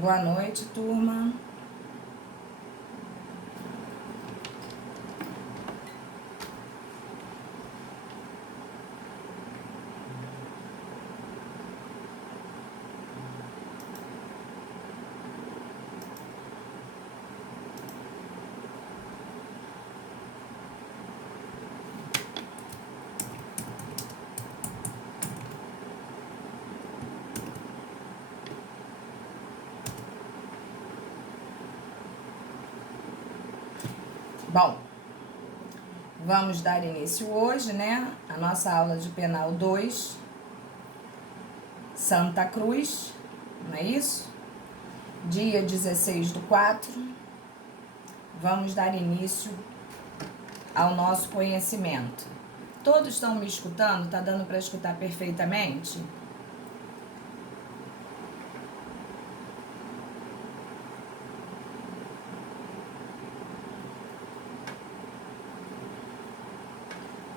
Boa noite, turma. Bom, vamos dar início hoje, né? A nossa aula de penal 2, Santa Cruz, não é isso? Dia 16/4, vamos dar início ao nosso conhecimento. Todos estão me escutando? Tá dando para escutar perfeitamente?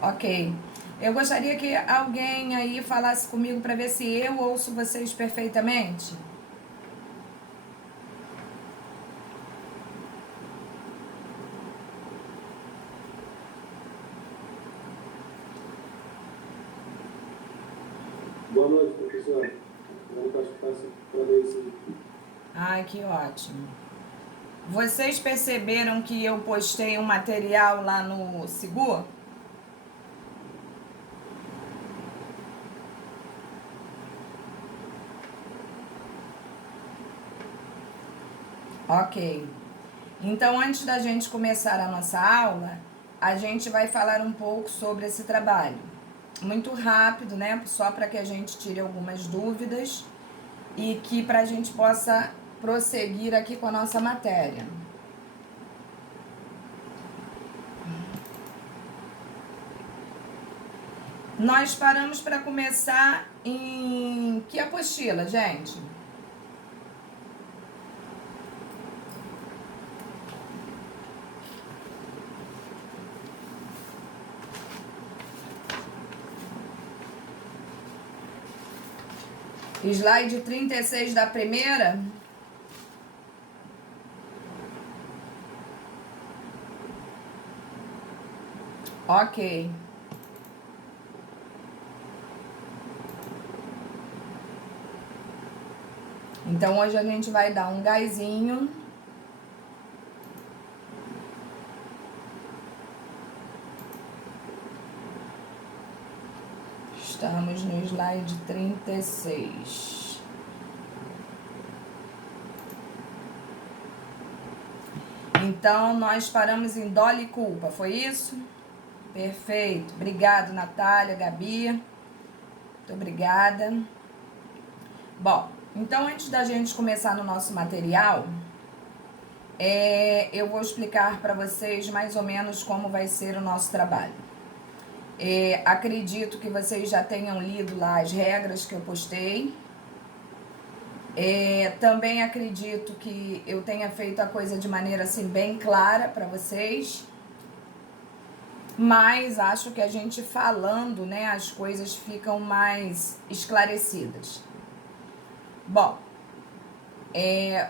Ok. Eu gostaria que alguém aí falasse comigo para ver se eu ouço vocês perfeitamente. Boa noite, professora. Ai, que ótimo. Vocês perceberam que eu postei um material lá no Sigur? Ok. Então, antes da gente começar a nossa aula, a gente vai falar um pouco sobre esse trabalho. Muito rápido, né? Só para que a gente tire algumas dúvidas e que para a gente possa prosseguir aqui com a nossa matéria. Nós paramos para começar em que apostila, gente? Slide 36 da primeira. Ok. Então, hoje a gente vai dar um gásinho. Estamos no slide 36. Então, nós paramos em dolo e culpa, foi isso? Perfeito. Obrigado, Natália, Gabi. Muito obrigada. Bom, então antes da gente começar no nosso material, eu vou explicar para vocês mais ou menos como vai ser o nosso trabalho. Acredito que vocês já tenham lido lá as regras que eu postei. Também acredito que eu tenha feito a coisa de maneira assim bem clara para vocês. Mas acho que a gente falando, né, as coisas ficam mais esclarecidas. Bom,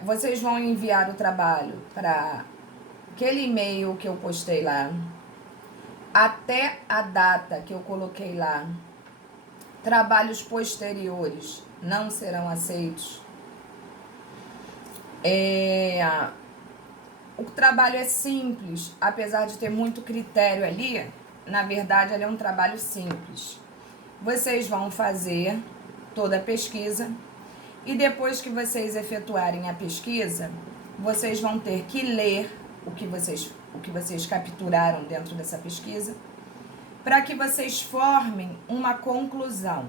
vocês vão enviar o trabalho para aquele e-mail que eu postei lá. Até a data que eu coloquei lá, trabalhos posteriores não serão aceitos. O trabalho é simples, apesar de ter muito critério ali, na verdade ele é um trabalho simples. Vocês vão fazer toda a pesquisa e depois que vocês efetuarem a pesquisa, vocês vão ter que ler o que vocês capturaram dentro dessa pesquisa, para que vocês formem uma conclusão.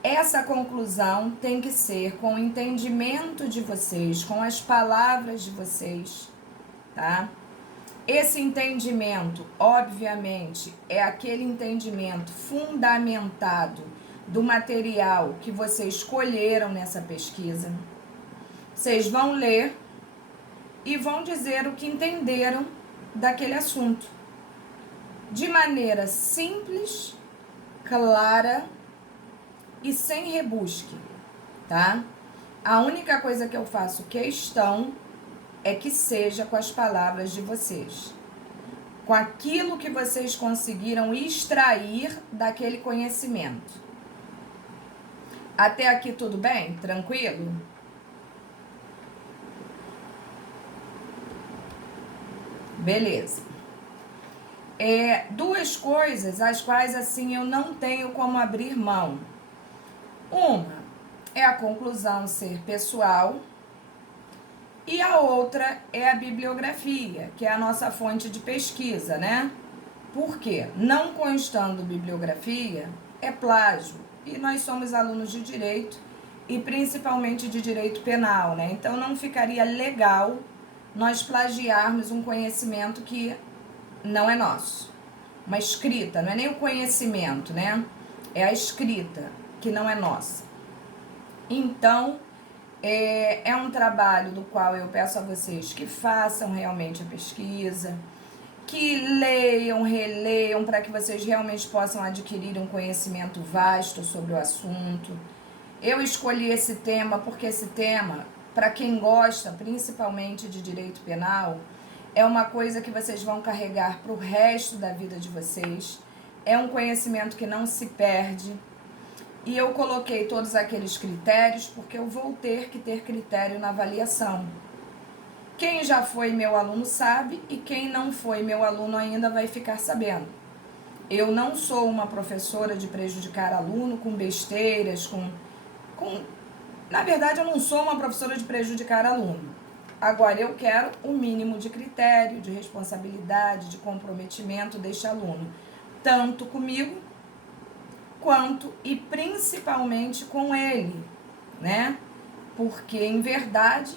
Essa conclusão tem que ser com o entendimento de vocês, com as palavras de vocês, tá? Esse entendimento, obviamente, é aquele entendimento fundamentado do material que vocês escolheram nessa pesquisa. Vocês vão ler e vão dizer o que entenderam daquele assunto, de maneira simples, clara e sem rebusque, tá? A única coisa que eu faço questão é que seja com as palavras de vocês, com aquilo que vocês conseguiram extrair daquele conhecimento. Até aqui tudo bem? Tranquilo? Beleza. Duas coisas as quais assim eu não tenho como abrir mão. Uma é a conclusão ser pessoal e a outra é a bibliografia, que é a nossa fonte de pesquisa, né? Por quê? Não constando bibliografia é plágio e nós somos alunos de direito e principalmente de direito penal, né? Então não ficaria legal nós plagiarmos um conhecimento que não é nosso. Uma escrita, não é nem o conhecimento, né? É a escrita que não é nossa. Então, é um trabalho do qual eu peço a vocês que façam realmente a pesquisa, que leiam, releiam, para que vocês realmente possam adquirir um conhecimento vasto sobre o assunto. Eu escolhi esse tema porque esse tema, para quem gosta principalmente de direito penal, é uma coisa que vocês vão carregar para o resto da vida de vocês. É um conhecimento que não se perde. E eu coloquei todos aqueles critérios porque eu vou ter que ter critério na avaliação. Quem já foi meu aluno sabe e quem não foi meu aluno ainda vai ficar sabendo. Eu não sou uma professora de prejudicar aluno com besteiras, Na verdade, eu não sou uma professora de prejudicar aluno. Agora, eu quero o mínimo de critério, de responsabilidade, de comprometimento deste aluno, tanto comigo, quanto e principalmente com ele, né? Porque, em verdade,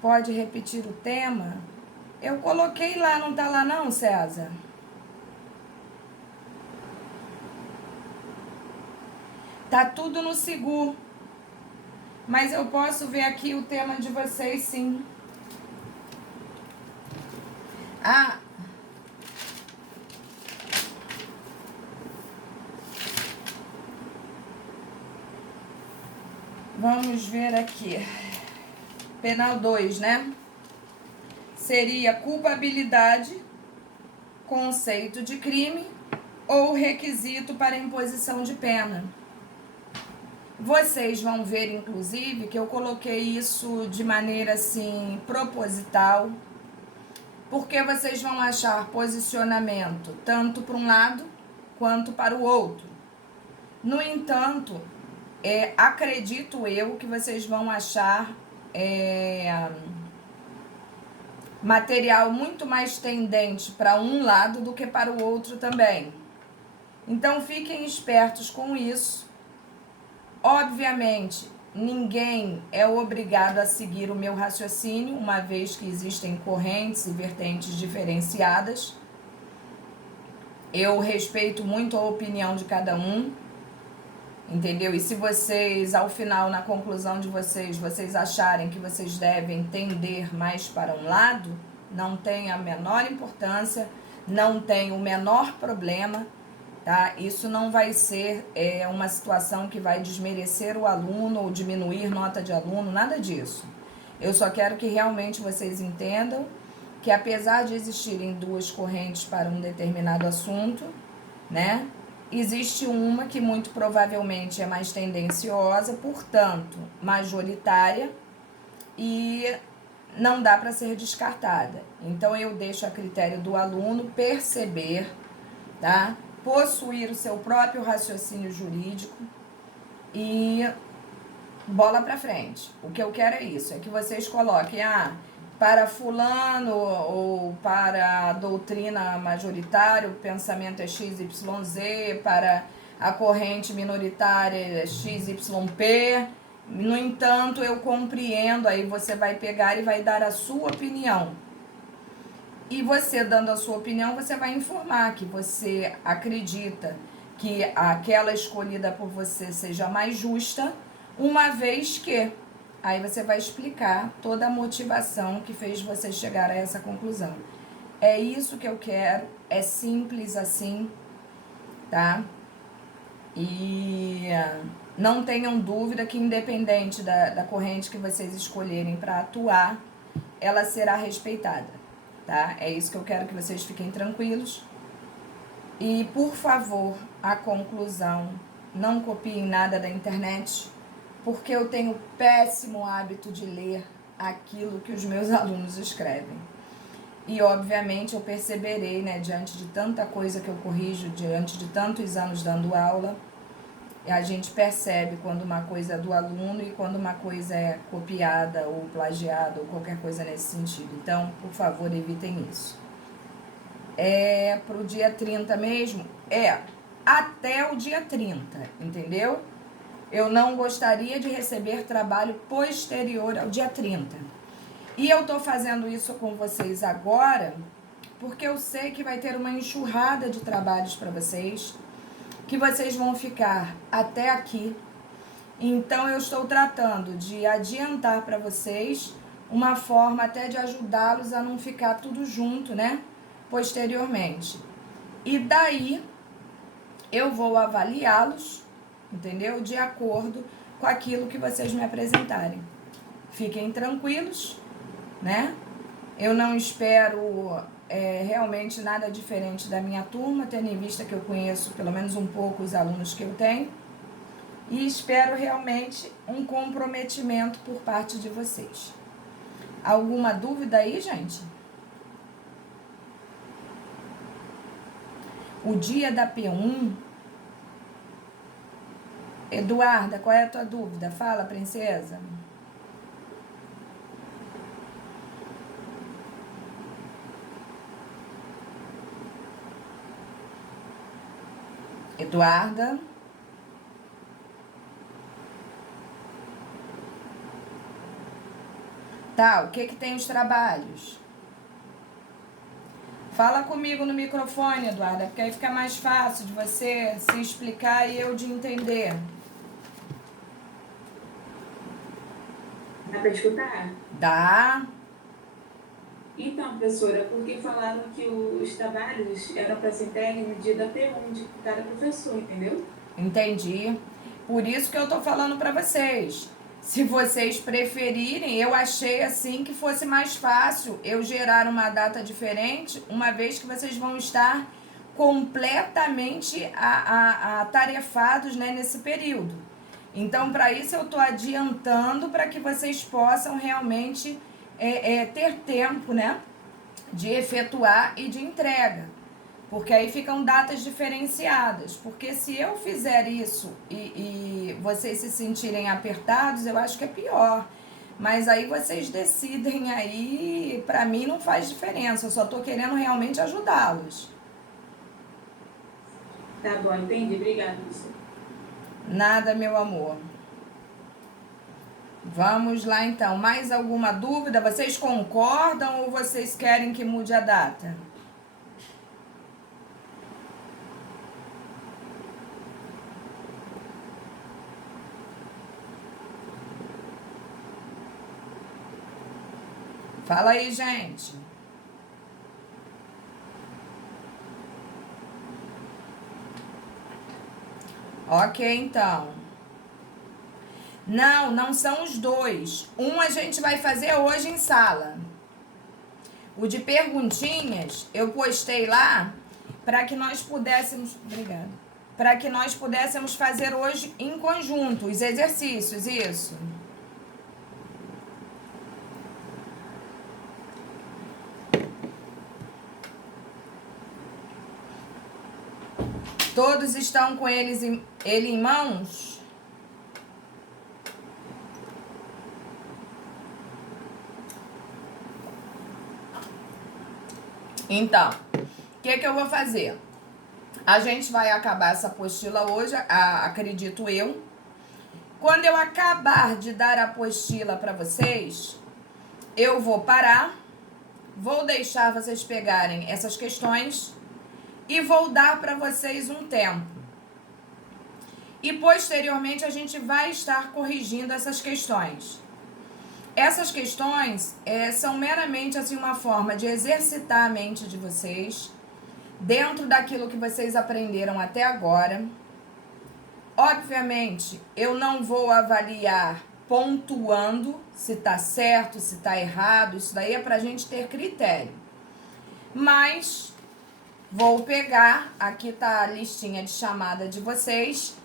pode repetir o tema? Eu coloquei lá, não tá lá não, César? Tá tudo no Sigur. Mas eu posso ver aqui o tema de vocês, sim. Ah, vamos ver aqui. Penal 2, né? Seria culpabilidade, conceito de crime ou requisito para imposição de pena. Vocês vão ver, inclusive, que eu coloquei isso de maneira assim proposital, porque vocês vão achar posicionamento tanto para um lado quanto para o outro. No entanto, acredito eu que vocês vão achar material muito mais tendente para um lado do que para o outro também. Então fiquem espertos com isso. Obviamente, ninguém é obrigado a seguir o meu raciocínio, uma vez que existem correntes e vertentes diferenciadas. Eu respeito muito a opinião de cada um, entendeu? E se vocês, ao final, na conclusão de vocês acharem que vocês devem tender mais para um lado, não tem a menor importância, não tem o menor problema, tá? Isso não vai ser uma situação que vai desmerecer o aluno ou diminuir nota de aluno, nada disso. Eu só quero que realmente vocês entendam que apesar de existirem duas correntes para um determinado assunto, né? Existe uma que muito provavelmente é mais tendenciosa, portanto, majoritária, e não dá para ser descartada. Então, eu deixo a critério do aluno perceber, tá? Possuir o seu próprio raciocínio jurídico e bola para frente. O que eu quero é isso, é que vocês coloquem, para fulano ou para a doutrina majoritária, o pensamento é XYZ, para a corrente minoritária é XYP. No entanto, eu compreendo, aí você vai pegar e vai dar a sua opinião. E você dando a sua opinião, você vai informar que você acredita que aquela escolhida por você seja mais justa, uma vez que... Aí você vai explicar toda a motivação que fez você chegar a essa conclusão. É isso que eu quero, é simples assim, tá? E Não tenham dúvida que, independente da corrente que vocês escolherem para atuar, ela será respeitada, tá? É isso que eu quero que vocês fiquem tranquilos. E, por favor, a conclusão, não copiem nada da internet, porque eu tenho o péssimo hábito de ler aquilo que os meus alunos escrevem. E, obviamente, eu perceberei, né, diante de tanta coisa que eu corrijo, diante de tantos anos dando aula, a gente percebe quando uma coisa é do aluno e quando uma coisa é copiada ou plagiada ou qualquer coisa nesse sentido. Então, por favor, evitem isso. É pro dia 30 mesmo? É, até o dia 30, entendeu? Eu não gostaria de receber trabalho posterior ao dia 30. E eu tô fazendo isso com vocês agora porque eu sei que vai ter uma enxurrada de trabalhos para vocês, que vocês vão ficar até aqui. Então eu estou tratando de adiantar para vocês uma forma até de ajudá-los a não ficar tudo junto, né? Posteriormente. E daí eu vou avaliá-los, entendeu? De acordo com aquilo que vocês me apresentarem. Fiquem tranquilos, né? Eu não espero realmente nada diferente da minha turma, tendo em vista que eu conheço pelo menos um pouco os alunos que eu tenho. E espero realmente um comprometimento por parte de vocês. Alguma dúvida aí, gente? O dia da P1... Eduarda, qual é a tua dúvida? Fala, princesa. Eduarda? Tá, o que tem os trabalhos? Fala comigo no microfone, Eduarda, porque aí fica mais fácil de você se explicar e eu de entender. Dá para escutar? Dá. Então, professora, porque falaram que os trabalhos eram para ser entregue no dia da P1 de cada professor, entendeu? Entendi. Por isso que eu tô falando para vocês. Se vocês preferirem, eu achei assim que fosse mais fácil eu gerar uma data diferente, uma vez que vocês vão estar completamente atarefados, né, nesse período. Então, para isso, eu estou adiantando para que vocês possam realmente ter tempo, né, de efetuar e de entrega. Porque aí ficam datas diferenciadas. Porque se eu fizer isso e vocês se sentirem apertados, eu acho que é pior. Mas aí vocês decidem aí, pra mim não faz diferença. Eu só tô querendo realmente ajudá-los. Tá bom, entendi. Obrigada, professora. Nada, meu amor. Vamos lá então. Mais alguma dúvida? Vocês concordam ou vocês querem que mude a data? Fala aí, gente. Ok, então. Não são os dois. Um a gente vai fazer hoje em sala. O de perguntinhas eu postei lá para que nós pudéssemos... Obrigada. Para que nós pudéssemos fazer hoje em conjunto os exercícios, isso. Todos estão com ele em mãos? Então, o que eu vou fazer? A gente vai acabar essa apostila hoje, acredito eu. Quando eu acabar de dar a apostila para vocês, eu vou parar, vou deixar vocês pegarem essas questões e vou dar para vocês um tempo. E posteriormente a gente vai estar corrigindo essas questões. Essas questões são meramente assim, uma forma de exercitar a mente de vocês dentro daquilo que vocês aprenderam até agora. Obviamente, eu não vou avaliar pontuando se tá certo, se tá errado, isso daí é pra gente ter critério. Mas vou pegar, aqui tá a listinha de chamada de vocês.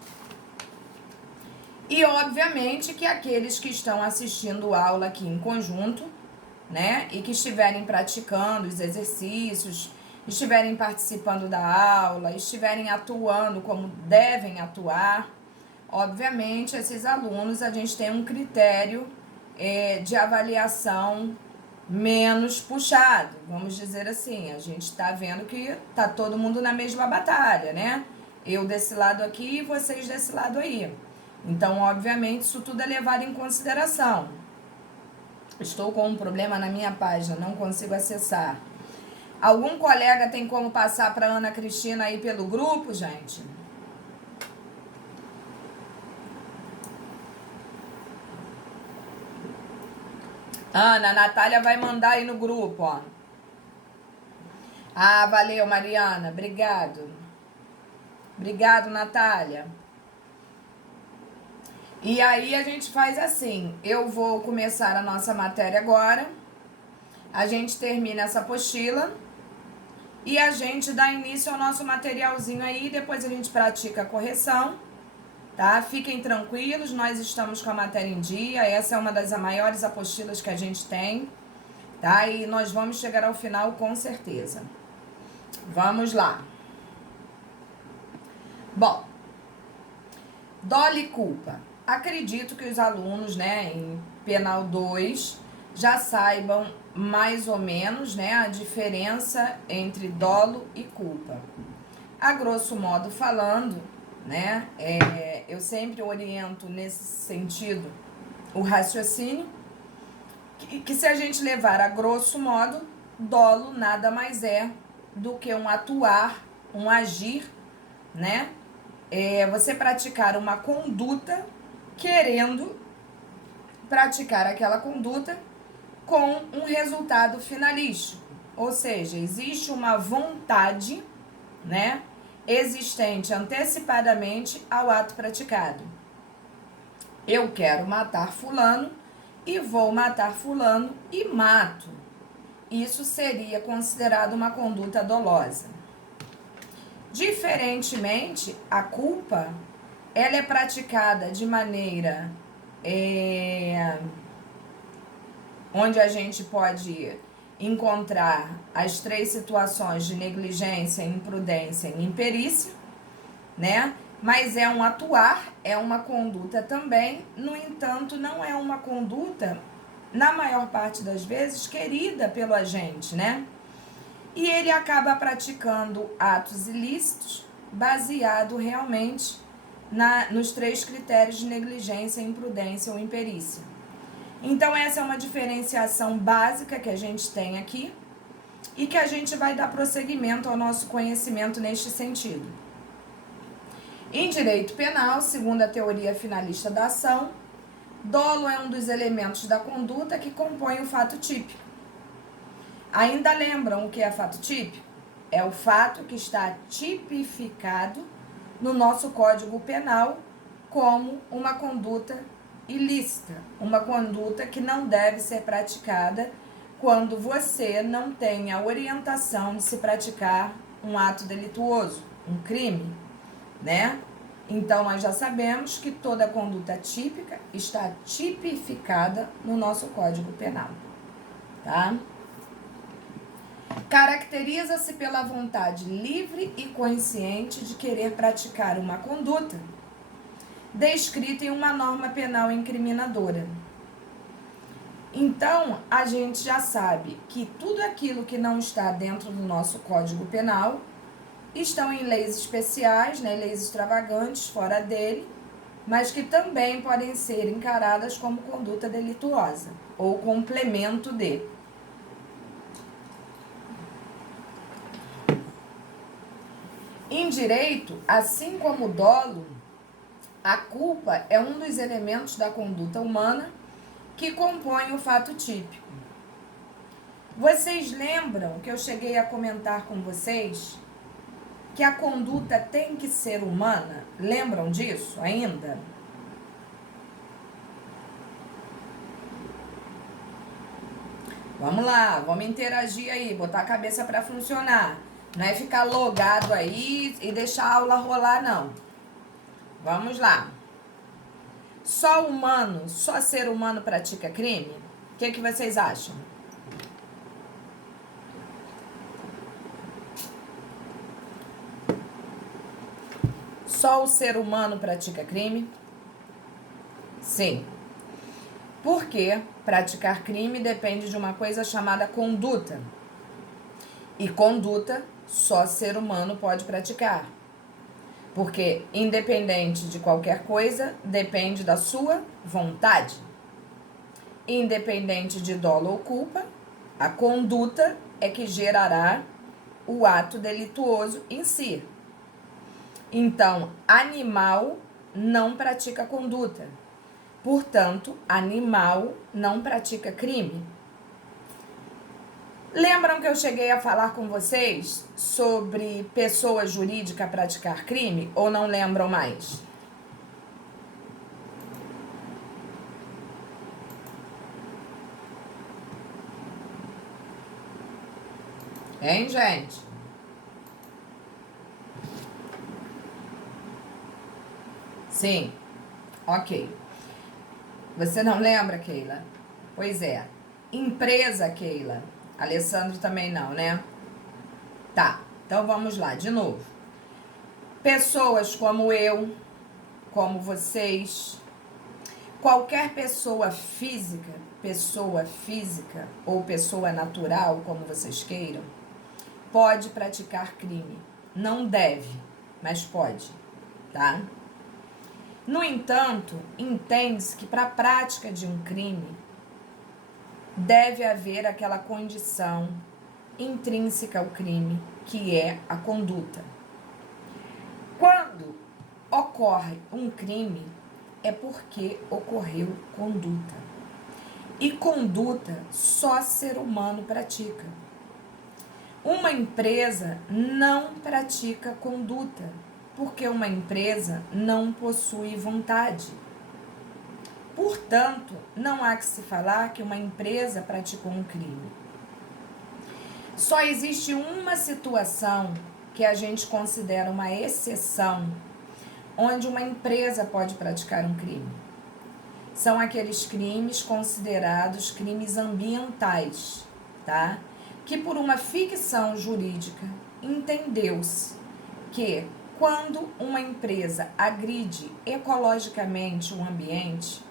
E obviamente que aqueles que estão assistindo aula aqui em conjunto, né, e que estiverem praticando os exercícios, estiverem participando da aula, estiverem atuando como devem atuar, obviamente esses alunos a gente tem um critério de avaliação menos puxado, vamos dizer assim. A gente tá vendo que tá todo mundo na mesma batalha, né? Eu desse lado aqui e vocês desse lado aí. Então, obviamente, isso tudo é levado em consideração. Estou com um problema na minha página, não consigo acessar. Algum colega tem como passar para Ana Cristina aí pelo grupo, gente? Ana, a Natália vai mandar aí no grupo, ó. Ah, valeu, Mariana. Obrigado. Obrigado, Natália. E aí a gente faz assim. Eu vou começar a nossa matéria agora. A gente termina essa apostila. E a gente dá início ao nosso materialzinho aí. Depois a gente pratica a correção. Tá? Fiquem tranquilos, nós estamos com a matéria em dia. Essa é uma das maiores apostilas que a gente tem. Tá? E nós vamos chegar ao final com certeza. Vamos lá. Bom, dolo e culpa. Acredito que os alunos, né, em Penal 2 já saibam mais ou menos, né, a diferença entre dolo e culpa. A grosso modo falando, né, eu sempre oriento nesse sentido o raciocínio, que se a gente levar a grosso modo, dolo nada mais é do que um atuar, um agir, né? Você praticar uma conduta querendo praticar aquela conduta com um resultado finalístico. Ou seja, existe uma vontade, né, existente antecipadamente ao ato praticado. Eu quero matar fulano e vou matar fulano e mato. Isso seria considerado uma conduta dolosa. Diferentemente, a culpa, ela é praticada de maneira onde a gente pode encontrar as 3 situações de negligência, imprudência e imperícia, né? Mas é um atuar, é uma conduta também, no entanto, não é uma conduta, na maior parte das vezes, querida pelo agente, né? E ele acaba praticando atos ilícitos baseado realmente nos 3 critérios de negligência, imprudência ou imperícia. Então, essa é uma diferenciação básica que a gente tem aqui e que a gente vai dar prosseguimento ao nosso conhecimento neste sentido. Em direito penal, segundo a teoria finalista da ação, dolo é um dos elementos da conduta que compõe o fato típico. Ainda lembram o que é fato típico? É o fato que está tipificado no nosso Código Penal como uma conduta ilícita, uma conduta que não deve ser praticada quando você não tem a orientação de se praticar um ato delituoso, um crime, né? Então, nós já sabemos que toda conduta típica está tipificada no nosso Código Penal, tá? Caracteriza-se pela vontade livre e consciente de querer praticar uma conduta descrita em uma norma penal incriminadora. Então, a gente já sabe que tudo aquilo que não está dentro do nosso Código Penal estão em leis especiais, né, leis extravagantes fora dele, mas que também podem ser encaradas como conduta delituosa ou complemento de. Em direito, assim como o dolo, a culpa é um dos elementos da conduta humana que compõe o fato típico. Vocês lembram que eu cheguei a comentar com vocês que a conduta tem que ser humana? Lembram disso ainda? Vamos lá, vamos interagir aí, botar a cabeça para funcionar. Não é ficar logado aí e deixar a aula rolar, não. Vamos lá. Só ser humano pratica crime? O que vocês acham? Só o ser humano pratica crime? Sim. Porque praticar crime depende de uma coisa chamada conduta. E conduta só ser humano pode praticar. Porque independente de qualquer coisa, depende da sua vontade. Independente de dolo ou culpa, a conduta é que gerará o ato delituoso em si. Então, animal não pratica conduta. Portanto, animal não pratica crime. Lembram que eu cheguei a falar com vocês sobre pessoa jurídica praticar crime? Ou não lembram mais? Hein, gente? Sim. Ok. Você não lembra, Keila? Pois é. Empresa, Keila. Alessandro também não, né? Tá. Então vamos lá, de novo. Pessoas como eu, como vocês, qualquer pessoa física ou pessoa natural, como vocês queiram, pode praticar crime. Não deve, mas pode, tá? No entanto, entende-se que para a prática de um crime deve haver aquela condição intrínseca ao crime, que é a conduta. Quando ocorre um crime, é porque ocorreu conduta. E conduta só ser humano pratica. Uma empresa não pratica conduta, porque uma empresa não possui vontade. Portanto, não há que se falar que uma empresa praticou um crime. Só existe uma situação que a gente considera uma exceção, onde uma empresa pode praticar um crime. São aqueles crimes considerados crimes ambientais, tá? Que por uma ficção jurídica entendeu-se que quando uma empresa agride ecologicamente o ambiente,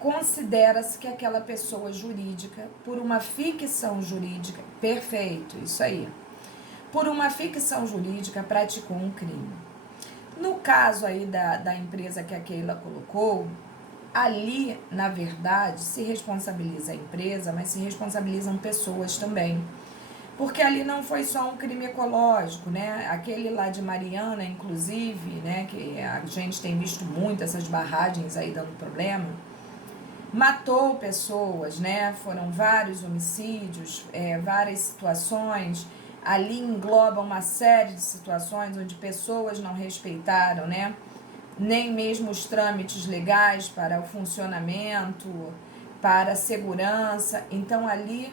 considera-se que aquela pessoa jurídica, por uma ficção jurídica, perfeito, isso aí, por uma ficção jurídica praticou um crime. No caso aí da empresa que a Keila colocou, ali, na verdade, se responsabiliza a empresa, mas se responsabilizam pessoas também. Porque ali não foi só um crime ecológico, né? Aquele lá de Mariana, inclusive, né? Que a gente tem visto muito essas barragens aí dando problema. Matou pessoas, né? Foram vários homicídios, várias situações. Ali engloba uma série de situações onde pessoas não respeitaram, né? Nem mesmo os trâmites legais para o funcionamento, para a segurança. Então, ali,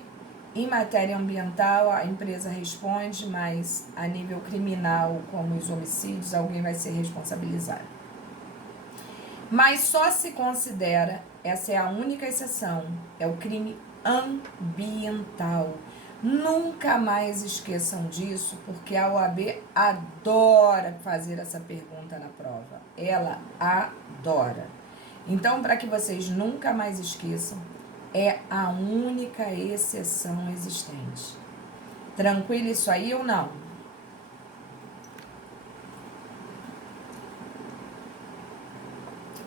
em matéria ambiental, a empresa responde, mas a nível criminal, como os homicídios, alguém vai ser responsabilizado. Mas só se considera, essa é a única exceção, é o crime ambiental. Nunca mais esqueçam disso, porque a OAB adora fazer essa pergunta na prova. Ela adora. Então, para que vocês nunca mais esqueçam, é a única exceção existente. Tranquilo isso aí ou não?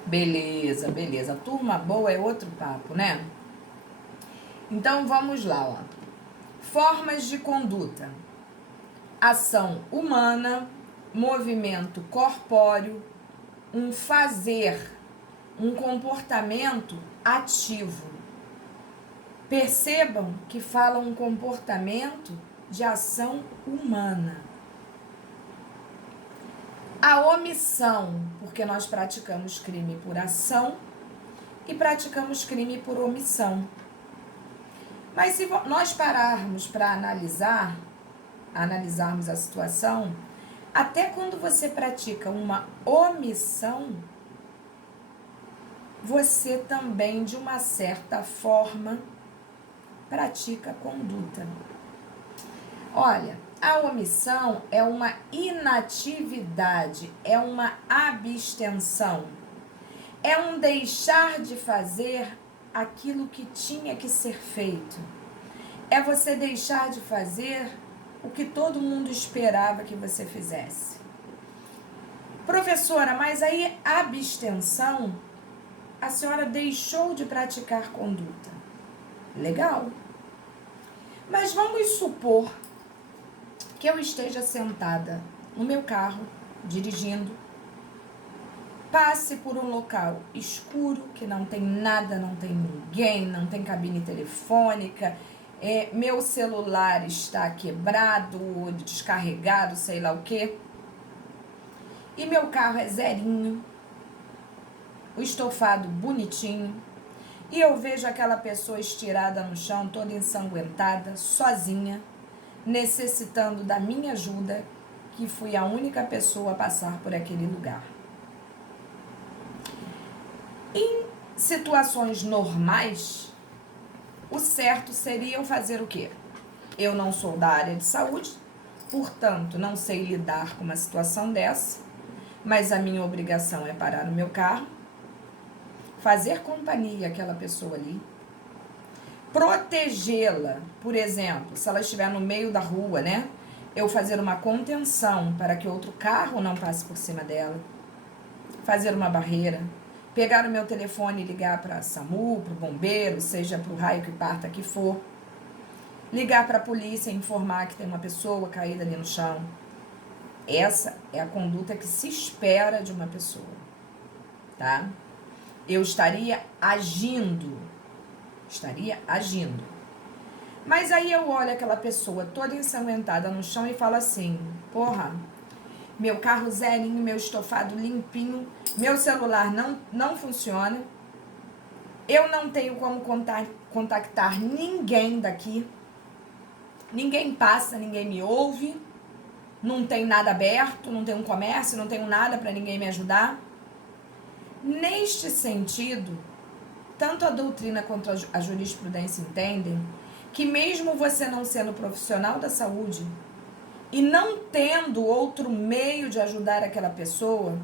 Beleza, beleza. Turma boa é outro papo, né? Então, vamos lá, ó. Formas de conduta: ação humana, movimento corpóreo, um fazer, um comportamento ativo. Percebam que falam um comportamento de ação humana. A omissão, porque nós praticamos crime por ação e praticamos crime por omissão. Mas se nós pararmos para analisarmos a situação, até quando você pratica uma omissão, você também, de uma certa forma, pratica conduta. Olha, a omissão é uma inatividade, é uma abstenção, é um deixar de fazer aquilo que tinha que ser feito. É você deixar de fazer o que todo mundo esperava que você fizesse. Professora, mas aí a abstenção, a senhora deixou de praticar conduta. Legal. Mas vamos supor que eu esteja sentada no meu carro, dirigindo, passe por um local escuro, que não tem nada, não tem ninguém, não tem cabine telefônica, meu celular está quebrado, descarregado, sei lá o quê, e meu carro é zerinho, o estofado bonitinho, e eu vejo aquela pessoa estirada no chão, toda ensanguentada, sozinha, necessitando da minha ajuda, que fui a única pessoa a passar por aquele lugar. Em situações normais, o certo seria eu fazer o quê? Eu não sou da área de saúde, portanto, não sei lidar com uma situação dessa, mas a minha obrigação é parar no meu carro, fazer companhia àquela pessoa ali, protegê-la, por exemplo, se ela estiver no meio da rua, né? Eu fazer uma contenção para que outro carro não passe por cima dela, fazer uma barreira, pegar o meu telefone e ligar para a SAMU, para o bombeiro, seja para o raio que parta que for, ligar para a polícia e informar que tem uma pessoa caída ali no chão. Essa é a conduta que se espera de uma pessoa, tá? Eu estaria agindo. Mas aí eu olho aquela pessoa toda ensanguentada no chão e falo assim, porra, meu carro zerinho, meu estofado limpinho, meu celular não funciona, eu não tenho como contactar ninguém daqui, ninguém passa, ninguém me ouve, não tem nada aberto, não tem um comércio, não tenho nada para ninguém me ajudar. Neste sentido, tanto a doutrina quanto a jurisprudência entendem que mesmo você não sendo profissional da saúde e não tendo outro meio de ajudar aquela pessoa,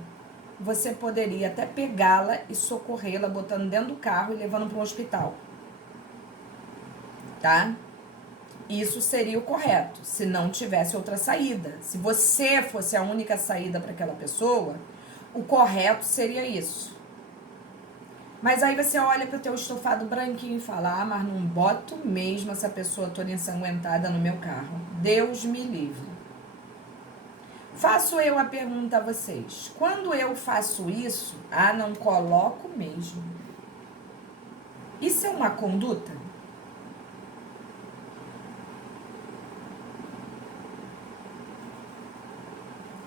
você poderia até pegá-la e socorrê-la botando dentro do carro e levando para um hospital. Tá? Isso seria o correto, se não tivesse outra saída. Se você fosse a única saída para aquela pessoa, o correto seria isso. Mas aí você olha para o teu estofado branquinho e fala, mas não boto mesmo essa pessoa toda ensanguentada no meu carro. Deus me livre. Faço eu a pergunta a vocês. Quando eu faço isso, não coloco mesmo. Isso é uma conduta?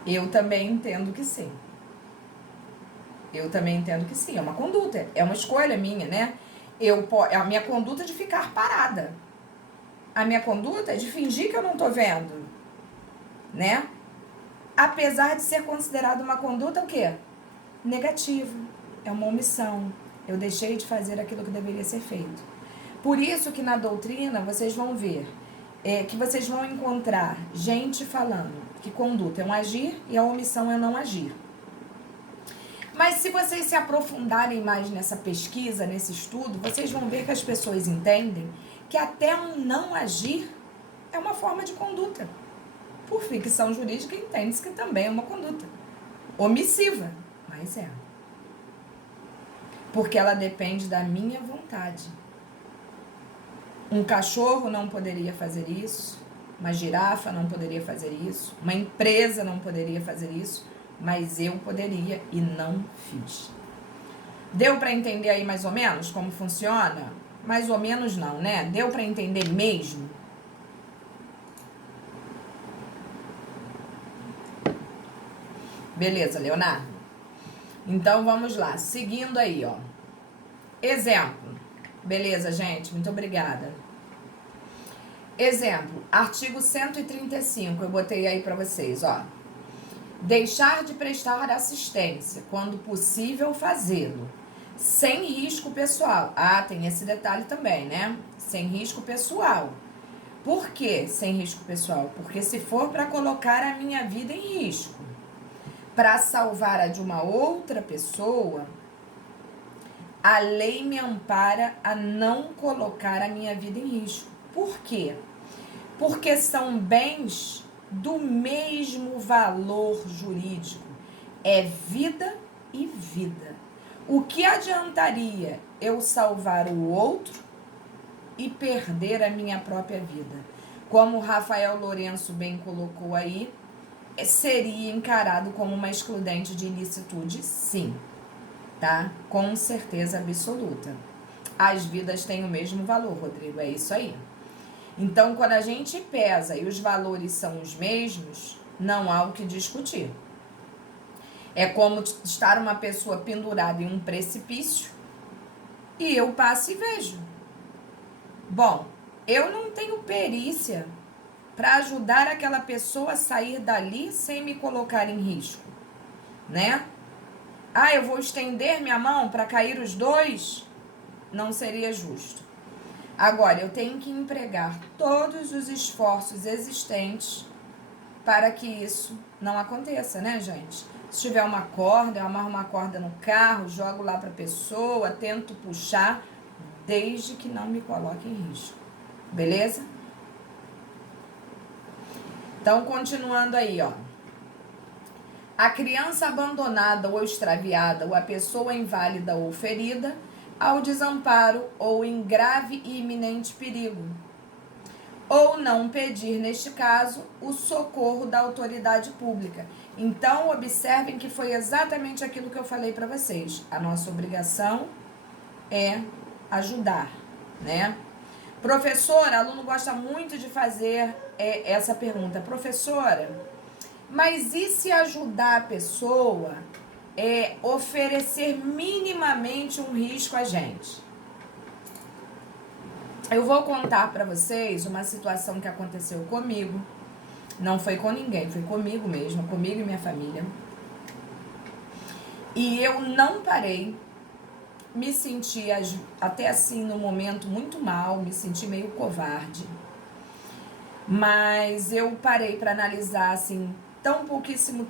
Eu também entendo que sim. É uma conduta, é uma escolha minha, né? A minha conduta é de ficar parada. A minha conduta é de fingir que eu não tô vendo, né? Apesar de ser considerada uma conduta o quê? Negativa. É uma omissão. Eu deixei de fazer aquilo que deveria ser feito. Por isso que na doutrina vocês vão ver que vocês vão encontrar gente falando que conduta é um agir e a omissão é não agir. Mas se vocês se aprofundarem mais nessa pesquisa, nesse estudo, vocês vão ver que as pessoas entendem que até um não agir é uma forma de conduta. Por ficção jurídica, entende-se que também é uma conduta omissiva, mas é. Porque ela depende da minha vontade. Um cachorro não poderia fazer isso, uma girafa não poderia fazer isso, uma empresa não poderia fazer isso, mas eu poderia e não fiz. Deu para entender aí mais ou menos como funciona? Mais ou menos não, né? Deu para entender mesmo? Beleza, Leonardo? Então, vamos lá. Seguindo aí, ó. Exemplo. Beleza, gente? Muito obrigada. Exemplo. Artigo 135. Eu botei aí pra vocês, ó. Deixar de prestar assistência, quando possível fazê-lo, sem risco pessoal. Ah, tem esse detalhe também, né? Sem risco pessoal. Por que sem risco pessoal? Porque se for para colocar a minha vida em risco, para salvar a de uma outra pessoa, a lei me ampara a não colocar a minha vida em risco. Por quê? Porque são bens do mesmo valor jurídico. É vida e vida. O que adiantaria eu salvar o outro e perder a minha própria vida? Como o Rafael Lourenço bem colocou aí, seria encarado como uma excludente de ilicitude, sim, tá? Com certeza absoluta. As vidas têm o mesmo valor, Rodrigo, é isso aí. Então, quando a gente pesa e os valores são os mesmos, não há o que discutir. É como estar uma pessoa pendurada em um precipício e eu passo e vejo. Bom, eu não tenho perícia para ajudar aquela pessoa a sair dali sem me colocar em risco, né? Ah, eu vou estender minha mão para cair os dois? Não seria justo. Agora, eu tenho que empregar todos os esforços existentes para que isso não aconteça, né, gente? Se tiver uma corda, eu amarro uma corda no carro, jogo lá para a pessoa, tento puxar, desde que não me coloque em risco. Beleza? Então, continuando aí, ó. A criança abandonada ou extraviada, ou a pessoa inválida ou ferida, ao desamparo ou em grave e iminente perigo, ou não pedir, neste caso, o socorro da autoridade pública. Então, observem que foi exatamente aquilo que eu falei para vocês. A nossa obrigação é ajudar, né? Professora, aluno gosta muito de fazer essa pergunta. Professora, mas e se ajudar a pessoa oferecer minimamente um risco a gente? Eu vou contar para vocês uma situação que aconteceu comigo. Não foi com ninguém, foi comigo mesmo, comigo e minha família. E eu não parei, me senti até assim no momento muito mal, me senti meio covarde. Mas eu parei para analisar assim, tão pouquíssimo tempo.